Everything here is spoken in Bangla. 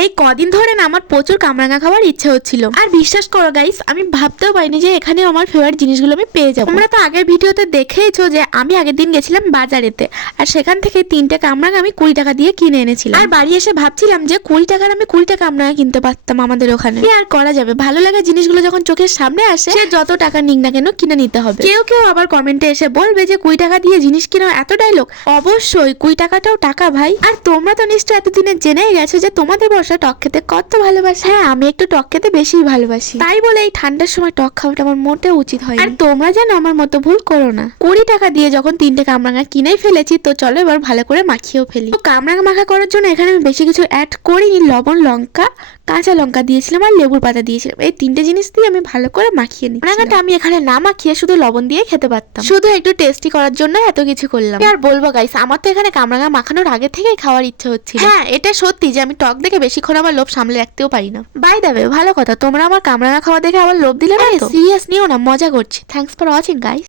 এই কদিন ধরে না আমার প্রচুর কামরাঙা খাওয়ার ইচ্ছে হচ্ছিল। আর বিশ্বাস করো গাইস, আমি ভাবতেও পারিনি যে এখানে আমার ফেভারিট জিনিসগুলো আমি পেয়ে যাবো। তোমরা তো আগের ভিডিওতে দেখেইছো যে আমি আগের দিন গেছিলাম বাজারেতে, আর সেখান থেকে 3টে কামরাঙা আমি 20 টাকা দিয়ে কিনে এনেছিলাম। আর বাড়ি এসে ভাবছিলাম যে 20 টাকার আমি 20টা কামরাঙা কিনতে পারতাম আমাদের ওখানে। কি আর করা যাবে, ভালো লাগা জিনিসগুলো যখন চোখের সামনে আসে সে যত টাকা নিক না কেন কিনে নিতে হবে। কেউ কেউ আবার কমেন্টে এসে বলবে যে 20 টাকা দিয়ে জিনিস কিনো, এত ডায়লগ। অবশ্যই 20 টাকাটাও টাকা ভাই। আর তোমরা তো নিশ্চয়ই এতদিনে জেনেই গেছো যে তোমাদের বর্ষা টক খেতে কত ভালোবাসে। হ্যাঁ, আমি একটু টক খেতে বেশি ভালোবাসি, তাই বলে এই ঠান্ডার সময় টক খাওয়াটা আমার মোটেও উচিত হয়। আর তোমরা যেন আমার মতো ভুল করো না। 20 টাকা দিয়ে যখন 3টে কামরাঙা কিনেই ফেলেছি, তো চলো এবার ভালো করে মাখিয়েও ফেলি। তো কামরাঙা মাখা করার জন্য এখানে আমি বেশি কিছু অ্যাড করিনি। লবণ, লঙ্কা, কাঁচা লঙ্কা দিয়েছিলাম আর লেবুর পাতা দিয়েছিলাম। এই 3টে জিনিস দিয়ে আমি ভালো করে মাখিয়ে নিই। কামরাঙাটা আমি এখানে না মাখিয়ে শুধু লবণ দিয়ে খেতে পারতাম, শুধু একটু টেস্টি করার জন্য এত কিছু করলাম। আর বলবো গাইস, আমার তো এখানে কামরাঙা মাখানোর আগে থেকেই খাওয়ার ইচ্ছে হচ্ছিল। হ্যাঁ, এটা সত্যি যে আমি টক দেখে বেশিক্ষণ আমার লোভ সামলে রাখতেও পারি না। বাই দ্য ওয়ে, ভালো কথা, তোমরা আমার কামরাঙা খাওয়া দেখে আবার লোভ দিলে না তো? সিরিয়াস নিও না, মজা করছি। Thanks for watching guys.